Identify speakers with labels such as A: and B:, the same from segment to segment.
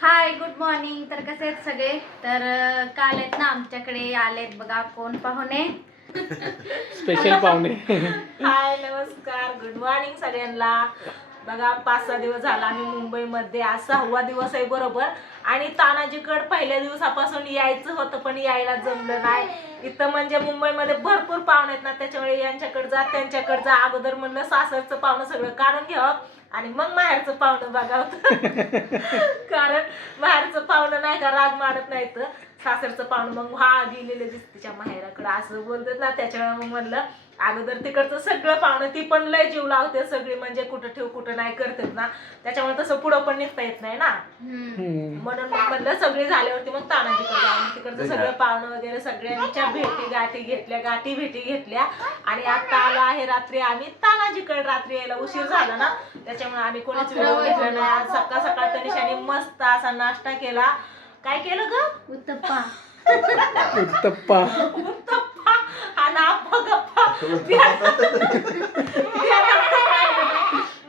A: Hi good morning तर कसे आहेत सगळे? तर काल आहेत ना आमच्याकडे आलेत बघा कोण पाहुणे?
B: स्पेशल पाहुणे.
C: हाय नमस्कार. गुड मॉर्निंग सगळ्यांना. बघा पाच सहा दिवस झाला आम्ही मुंबईमध्ये. आज सहावा दिवस आहे बरोबर. आणि तानाजीकड पहिल्या दिवसापासून यायचं होतं पण यायला जमलं नाही. इथं म्हणजे मुंबईमध्ये भरपूर पाहुणे आहेत ना त्याच्यामुळे यांच्याकडे जा त्यांच्याकडे जा. अगोदर म्हणलं सासरचं पाहुणं सगळं काढून घ्यावं. आणि मग माहेरचं पाहुणं बघावं कारण माहेरचं पाहुणं नाही का राग मारत नाही तर सासरचं पाहुणं मग हा गेलेले दिसते तिच्या माहेराकडे. असं बोलतात ना त्याच्यामुळे मग म्हणलं अगोदर तिकडचं सगळं पाहुणं ती पण लय जीव लावते सगळी म्हणजे कुठं ठेव कुठं नाही करतात ना. त्याच्यामुळे तसं पुढं पण निघता येत नाही ना. म्हणून मग म्हणलं सगळी झाल्यावरती मग तानाजीकडे जाऊन तिकडचं सगळं पाहुणं वगैरे सगळ्यांच्या भेटी गाठी घेतल्या गाठी भेटी घेतल्या. आणि आता आलो आहे रात्री आम्ही. तानाजीकडे रात्री यायला उशीर झाला ना. त्याच्यामुळे आम्ही कोणीच व्हिडिओ घेतला नाही. आज सकाळ सकाळ तनिषाने मस्त असा नाश्ता केला. काय केलं ग?
A: उत्तप्पा.
B: उत्तप्पा.
C: उत्तप्पा. आणि आप्पा गप्पा.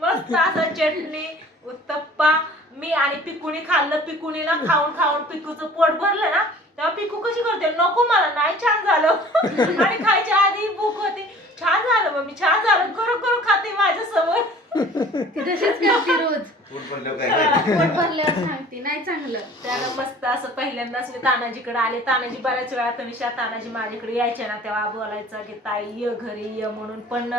C: मस्त असं चटणी उत्तप्पा मी आणि पिकुणी खाल्लं पिकुणीला खाऊन खाऊन पिकूचं पोट भरलं ना तेव्हा पिकू कशी करते नको मला नाही छान झालं. आणि खायच्या आधी भूक होती छान झालं मम्मी छान झालं करू करू खाते माझ्यासमोर
A: ती तशीच करते रोज
D: पोट भरल्यावर काय माहिती?
A: पोट भरल्यावर सांगते नाही चांगलं
C: त्याला मस्त असं पहिल्यांदाच मी तानाजीकडे आले. तानाजी बऱ्याच वेळा तनिषा तानाजी माझ्याकडे यायचे ना तेव्हा बोलायचं की ताई ये घरी ये म्हणून. पण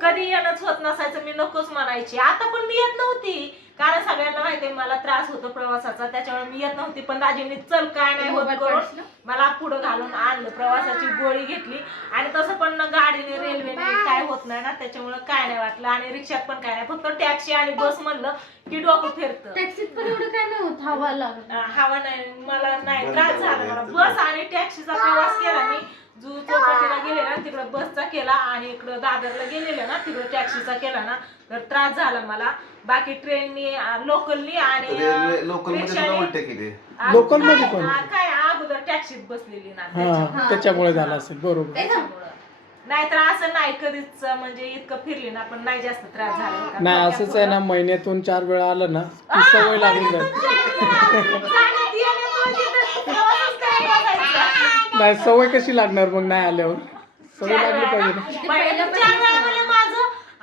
C: कधी येणंच होत नसायचं मी नकोच म्हणायची. आता पण मी येत नव्हती. कारण सगळ्यांना माहितीये मला त्रास होतो प्रवासाचा त्याच्यामुळे मी येत नव्हती पण दाजींनी चल काय नाही होत करून? मला पुढं घालून आणलं प्रवासाची गोळी घेतली. आणि तसं पण ना गाडीने रेल्वेने काय होत नाही ना त्याच्यामुळे काय नाही वाटलं. आणि रिक्षात पण काय नाही फक्त टॅक्सी आणि बस म्हणलं की डोकं फिरतं.
A: टॅक्सीत पण एवढं काय नव्हतं हवा लागत.
C: हवा नाही मला नाही त्रास झाला मला. बस आणि टॅक्सीचा प्रवास केला मी. जू चौपाटीला गेले ना तिकडं बसचा केला आणि इकडं दादरला गेलेलं ना तिकडं टॅक्सीचा केला ना तर त्रास झाला मला. बाकी ट्रेननी लोकलनी आणि
D: लोकलमध्ये सुद्धा
C: रिक्षाने-
D: उलटे केले.
C: आ, काय-
B: पण?
C: आ, काय अगोदर टॅक्सीत बसलेली ना
B: हा
C: त्याच्यामुळं.
B: झालं असेल बरोबर.
C: नाहीतर असं नाही कधीच म्हणजे इतकं फिरली ना पण नाही जास्त त्रास झाला.
B: नाही असंच आहे ना महिन्यातून चार वेळा आलं ना की सवय लागली जाईल
C: जाण्यात येण्यात
B: नाही सवय कशी लागणार मग नाही आल्यावर? सवय लागली पाहिजे ना.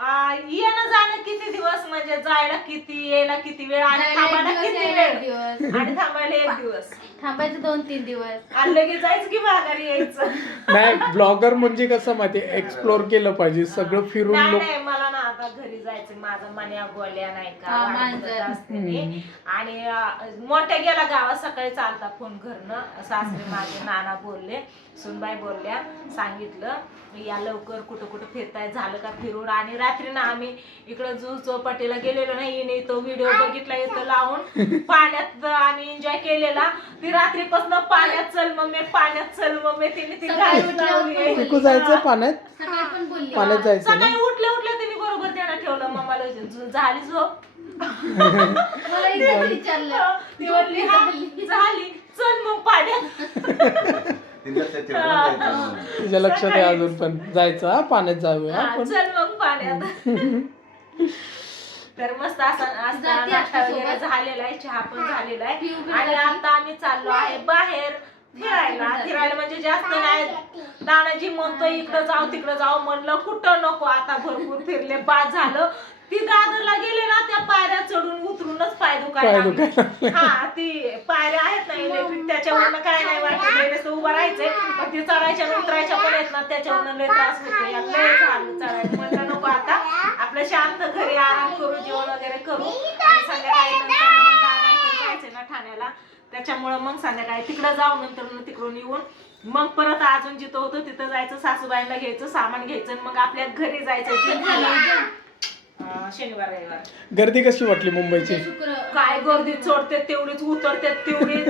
C: आ, येणं जाणं किती दिवस म्हणजे जायला किती यायला किती वेळ आणि
A: जायला एक
C: थांबायला
A: दिवस,
C: किती
A: यायला एक
C: वेळ?
A: दिवस.
C: आणि थांबायला एक दिवस.
A: थांबायचं दोन तीन दिवस.
C: आणि लगेच जायचं की माघारी यायचं?
B: नाही ब्लॉगर म्हणजे कसं माहिती एक्सप्लोर केलं पाहिजे सगळं फिरून
C: नाही
B: लोक
C: नाही मला ना आता घरी जायचं माझं मन्या गोल्या नाही का?
A: हा,
C: वाढत
A: मांजर.
C: असते मी. आणि अं, मोठ्या गेला गावात सकाळी चालता फोन घरनं सासरे माझे नाना बोलले सुनबाई बोलल्या सांगितलं या लवकर कुठं कुठं फिरताय झालं का फिरून? आणि रात्री ना आम्ही इकडं जू चौपाटीला गेलेलो नाही तो व्हिडिओ बघितला इथं लावून पाण्यात आम्ही एन्जॉय केलेला. ती रात्रीपासून पाण्यात चल मम्मी पाण्यात चल मम्मी तिने ती
A: सकाळी
C: गाडी लावली.
B: जायचं पाण्यात?
A: सकाळी पण बोलली.
B: पाण्यात जायचं ना?
C: सकाळी उठल्या उठल्या तिने बरोबर त्याला ठेवलं. मम्माला झाली झोप.
A: मला एकदा विचारलं.
C: ती म्हणली "हा, झाली. चल मग पाण्यात.
B: तुझ्या लक्षात आहे अजून पण. जायचं हा पाण्यात जाऊया
C: हा,
B: आपण.
C: चल मग पाण्यात. तर मस्त असा असा नाश्ता. वगैरे झालेला आहे चहा पण झालेला आहे. आणि
A: जाती.
C: आता आम्ही चाललो आहे बाहेर फिरायला. फिरायला म्हणजे जास्त नाही दानाजी म्हणतोय इकडं जाऊ तिकडं जाऊ. म्हणलं कुठं नको? आता भरपूर फिरले. बाद झालं. ती दादरला गेले ना त्या पायऱ्या चढून उतरूनच पाय
B: पाय
C: दुखायला. हा ती पायऱ्या आहेत ना इलेक्ट्रिक त्याच्यावरनं काय नाही वाटत उभं राहायचंय. पण ती चढायच्या उतरायच्या पण आहेत ना त्याच्यावरनं लय त्रास होतो. लय झालं चढायचं म्हणलं नको आता आपलं शांत घरी आराम करू जेवण वगैरे करू. आणि संध्याकाळी नंतर मग दादांकडे जायचंय ना ठाण्याला. त्याच्यामुळं मग संध्याकाळी तिकडं जाऊ नंतर मग तिकडून येऊन. मग परत अजून जिथं होतं तिथं जायचं सासूबाईंना घ्यायचं सामान घ्यायचं आणि मग आपल्या घरी जायचं. अं, शनिवार रविवार.
B: गर्दी कशी वाटली मुंबईची?
C: काय गर्दी चढते तेवढीच उतरते तेवढीच.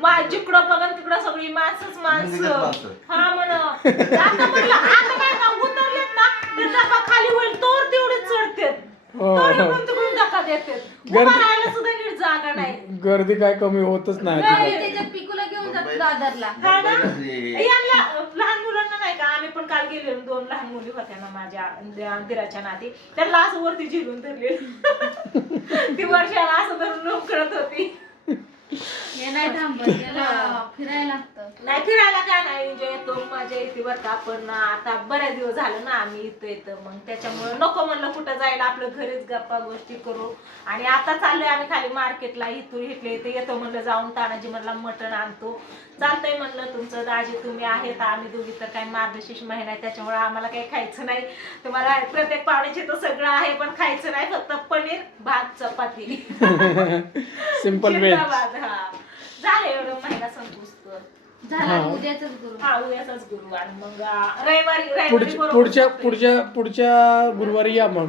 C: मा जिकडं बघन तिकडं सगळी माणसंच माणसं.
D: माणसं.
C: हा म्हण. आता म्हणलं आता काय का उतरलेत ना? ते डबा खाली होईल तोवर तेवढीच चढतेत.
B: हो,
C: तोवर
B: हो.
C: इकडून तिकडून धक्का देतात.
B: गर्दी-
C: उभा राहायला सुद्धा नीट जागा नाही.
B: गर्दी काय कमी होतच नाही अजिबात.
A: पिकूला घेऊन जातो दादरला.
C: हा ना?
D: मुंबईला
C: यांना लहान मुलांना नाही का आम्ही पण काल गेलेलो दोन लहान मुली होत्या ना माझ्या त्या दिराच्या नाती. त्यांना असं वरती झिरून धरले ती वर्षाला असं धरून करत होती.
A: थांबत त्याला फिरायला
C: नाही फिरायला काय नाही एन्जॉय येतो. मजा येते बरं का पण आता बऱ्याच दिवस झालं ना आम्ही इथं येतं. मग त्याच्यामुळे नको म्हणलं कुठं जायला आपलं घरीच गप्पा गोष्टी करू. आणि आता चाललोय आम्ही खाली मार्केटला इथून इथले इथे येतो म्हणलं जाऊन तानाजी म्हणला मटण आणतो. चालतंय म्हणलं तुमचं दाजी तुम्ही आहेत आम्ही दोघी तर काही मार्गशीर्ष महिना आहे त्याच्यामुळे आम्हाला काही खायचं नाही. तुम्हाला प्रत्येक पाहुण्याचे तर सगळं आहे पण खायचं नाही फक्त पनीर भात चपाती. हा. झालं एवढं महिना संपूस
B: हा.
A: उद्याच गुरु.
C: हा उद्याचाच गुरु आणि मग आ, रविवारी रविवारी
B: पुढच्या
C: बरोबर
B: पुढच्या. पुढच्या पुढच्या गुरुवारी या मग.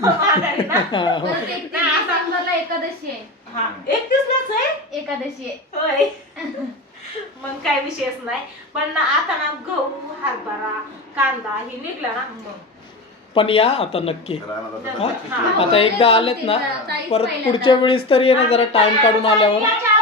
C: माघारी ना?
A: परत एक डिसेंबरला एकादशी आहे.
C: हा एकतीसलाच आहे?
A: एकादशी आहे.
C: होय. मग काय विषयच नाही. पण ना आता ना गहू हरभरा कांदा हे निघला ना मग.
B: पण या आता नक्की.
D: रानात
B: हा?
D: आता
C: हा.
B: आता एकदा आलेत ना परत पुढच्या वेळेस तरी ये ना जरा टाइम काढून आल्यावर.
C: याच्या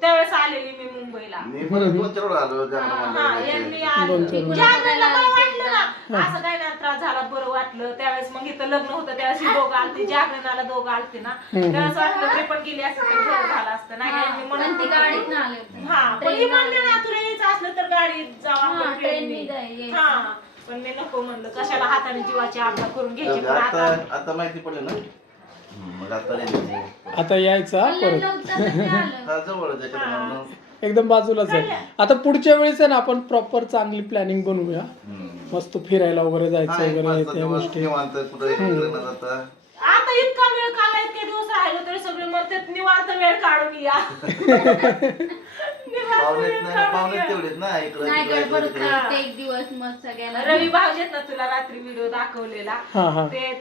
C: त्यावेळेस आलेली मी मुंबईला
D: मी परत दोन चार वेळा आलो जागरण
C: हा, यांनी. आलं. जागरणला बरं वाटलं ना असं काय नाही त्रास झाला बरं वाटलं त्यावेळेस मग इथं लग्न होतं त्यावेळेस ही दोघं आलते जागरणाला दोघं आलते ना त्यावेळेस वाटलं ते पण गेली असतं तर बरं झालं असतं नाही काय मी
A: पण
C: म्हणत
A: ती
C: होते.
A: गाडीत ना आले होते
C: हा पण ही म्हणले ना तुला यायचं असलं तर गाडीत जाऊ
A: हा,
C: आपण
A: ट्रेननी
C: ट्रेननी.
A: जाय- यायचं.
C: हा पण मी नको म्हणलं कशाला हाताने जीवाची आपला करून घ्यायची पण
D: आता
C: आता
D: आता माहिती पडलं ना हम्म, मग आता नाही.
B: आता यायचं परत.
D: हा जवळच आहे.
B: एकदम बाजूलाच आहे आता पुढच्या वेळेस आहे ना आपण प्रॉपर चांगली प्लॅनिंग बनवूया.
D: हम्म.
B: मस्त फिरायला वगैरे
D: हा,
B: जायचं
D: एक
B: वगैरे त्या
D: दिवस
B: गोष्टी.
D: निवांत कुठं इकडे न जाता.
C: आता इतका वेळ काढला इतके दिवस राहिलो तरी सगळे म्हणतात निवांत वेळ काढून या.
D: पाहुण्यात नाही पाहुण्यात तेवढेच ना इकडं
A: नाही
D: तिकडं,
A: गडबड
D: इकडं तिकडं.
A: करते एक दिवस मग सगळ्याला
C: रवी भाऊजेत ना तुला रात्री व्हिडिओ दाखवलेला.
B: हा हा.
C: ते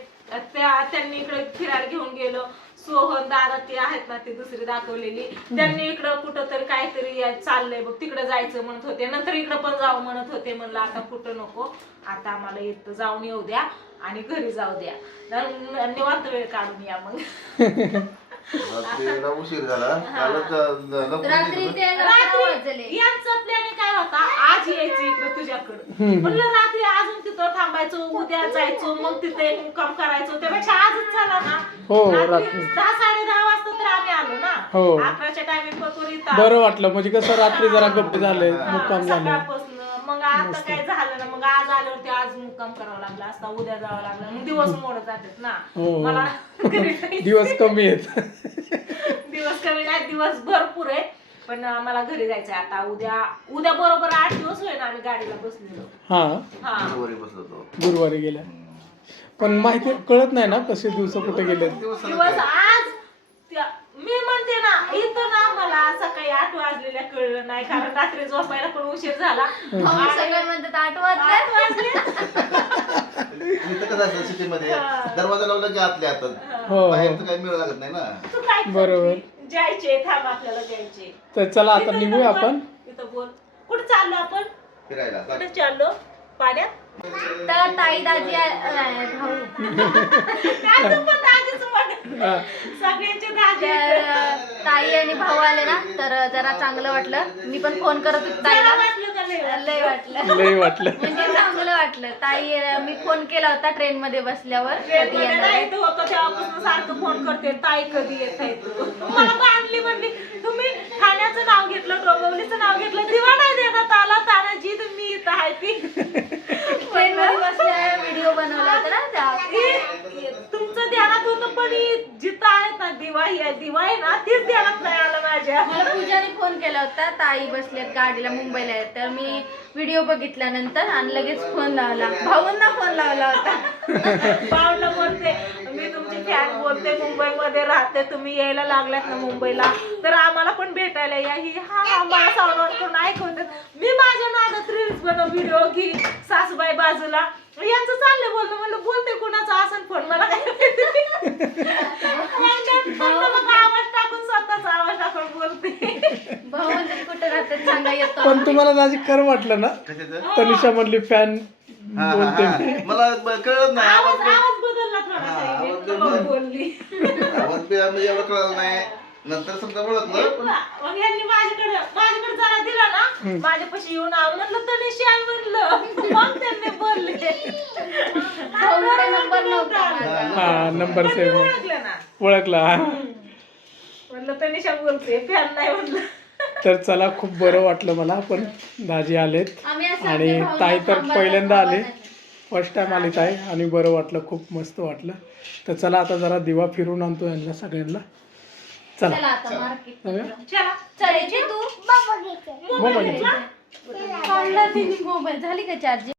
C: त्या त्यांनी इकडे फिरायला घेऊन गेलो. सोहन दादा ते आहेत ना ते दुसरी दाखवलेली. त्यांनी इकडं कुठं तरी काहीतरी या- चाललंय बघ तिकडे जायचं म्हणत होते. नंतर इकडं पण जाऊ म्हणत होते म्हणलं आता कुठं नको. आता आम्हाला इथं जाऊन येऊ द्या आणि घरी जाऊ द्या. न- निवांत वेळ काढून या मग.
D: रात्रीला उशीर झाला. कालच लवकर
A: रात्री
C: यांचा प्लॅन काय होता? आज यायचं इकडं तुझ्याकडं. म्हणलं रात्री अजून तिथं थांबायचो उद्या जायचो मग तिथे एक मुक्काम करायचो. त्यापेक्षा ना
B: हो,
C: रात्री
B: रात्री.
C: दहा साडे दहा वाजता तर आम्ही आलो ना.
B: हो.
C: अकराच्या टायमिंग पतोर
B: बरं वाटलं. म्हणजे कसं रात्री जरा गप्प झाले मुक्काम झाले.
C: सकाळपासून. मग आता काय झालं ना मग आज आल्यावरती आज मुक्काम करावा लागला. असता उद्या जावं लागलं. मग दिवस मोडत जातात ना.
B: हो.
C: मला घरी जायचं.
B: दिवस कमी आहेत.
C: दिवस कमी नाही दिवस भरपूर आहे पण मला घरी जायचंय आता उद्या उद्या बरोबर आठ दिवस होईल आम्ही गाडीला बसलेलो.
B: हा.
C: हा.
D: गुरुवारी बसलो होतो.
B: गुरुवारी गेल्या. पण माहिती कळत नाही ना कसे दिवस कुठे गेले
D: दिवस
C: दिवस आज त्या- मी म्हणते ना इथं ना मला सकाळी आठ वाजलेल्या कळलं नाही कारण रात्री झोपायला पण उशीर झाला.
A: भाऊ सगळे म्हणतात आठ वाजले.
C: आठ वाजले.
D: इथं कसं असतं सिटी मध्ये दरवाजा लावला की आतल्या
B: हो,
D: हातात
B: हो.
D: बाहेरचं काही मिळ लागत नाही ना.
C: तू काय करते?
B: बरोबर.
C: जायचे थांब आपल्याला जायचे
B: तर चला आता
C: इथं-
B: निघूया
C: इथं बोल.
B: आपण.
C: इथं बोल. कुठे चाललो आपण?
D: फिरायला.
C: कुठे चाललो? पाण्यात?
A: तर ताई दाजी आ- अं, भाऊ
C: काय तू पण दाजीच म्हण. सगळ्यांचे दाजी
A: तर
C: आहेत.
A: अं, ताई आणि भाऊ आले ना तर जरा चांगलं वाटलं. मी पण फोन करत होते ताईला? लय वाटलं.
B: लय वाटलं.
A: म्हणजे चांगलं वाटलं. ताई मी फोन केला होता ट्रेन मध्ये बसल्यावर. कधी येणार
C: फोन करते. ताई कधी येत आहे तू मला बांधली म्हणली तुम्ही ठाण्याचं नाव घेतलं डोंबिवलीचं नाव घेतलं दिवा नाही देण्यात आला तानाजी तुम्ही इथं आहे ती
A: ट्रेन मध्ये बसल्या व्हिडिओ बनवला होता ना त्या
C: हे- तुमचं ध्यानात होतं पण ही जिथं आहे ना दिवा ही आहे दिवा आहे ना तीच ध्यानात नाही आलं माझ्या
A: मला पूजाने फोन केला होता. ताई बसल्यात गाडीला मुंबईला आहेत. तर मी व्हिडिओ बघितल्यानंतर आणि लगेच फोन लावला. भाऊंना फोन लावला होता.
C: पावलं बोलते मी तुमची फॅन बोलते मुंबईमध्ये राहते. तुम्ही यायला लागलात ना मुंबईला. तर आम्हाला पण भेटायला या. ही हा हा मला सावधान कोण ऐकवतात मी माझ्या नादात रील्स बनव व्हिडिओ घे. सासूबाई बाजूला यांचं चाललंय बोलणं म्हणलं बोलते कोणाचा आसन फोन मला काय माहिती. यांच्यात फक्त मग आवाज टाकून स्वतःचा आवाज टाकून बोलते
A: भाऊ म्हणजे कुठे राहतात सांगा येतो
B: पण तुम्हाला दाजी कर वाटलं ना
D: कशाचं?
B: तनिषा म्हणली फॅन
D: हा, हा,
B: बोलते.
D: हा. मला ब- कळत नाही
C: आवाज
D: आवाज
C: आवाज बदलला
D: हा,
C: थोडासा
D: आवाज
C: इथे.
D: बदलला.
C: मग बोलली.
D: आवाज बी एवढं कळलं नाही. नंतर समजा ओळखलं पण
C: मग यांनी माझ्याकडे माझ्याकडे जरा दिला ना माझ्यापाशी येऊन आव म्हणलं तनिषी आहे म्हणलं. मग त्यांनी बोलले.
A: भाऊकडे नंबर नव्हता माझा.
B: हा नंबर सेव्ह
C: ओळखलं ना.
B: ओळखला हा.
C: पण म्हणलं तनिषा बोलते फॅन नाही म्हणलं.
B: तर चला खूप बरं वाटलं मला पण दाजी आलेत आणि ताई तर पहिल्यांदा आले. फर्स्ट टाइम आली ताई आणि बरं वाटलं खूप मस्त वाटलं. तर चला आता जरा दिवा फिरून आणतो यांना सगळ्यांना.
A: चला.
B: चला
A: मोबाईल झाली का चार्जिंग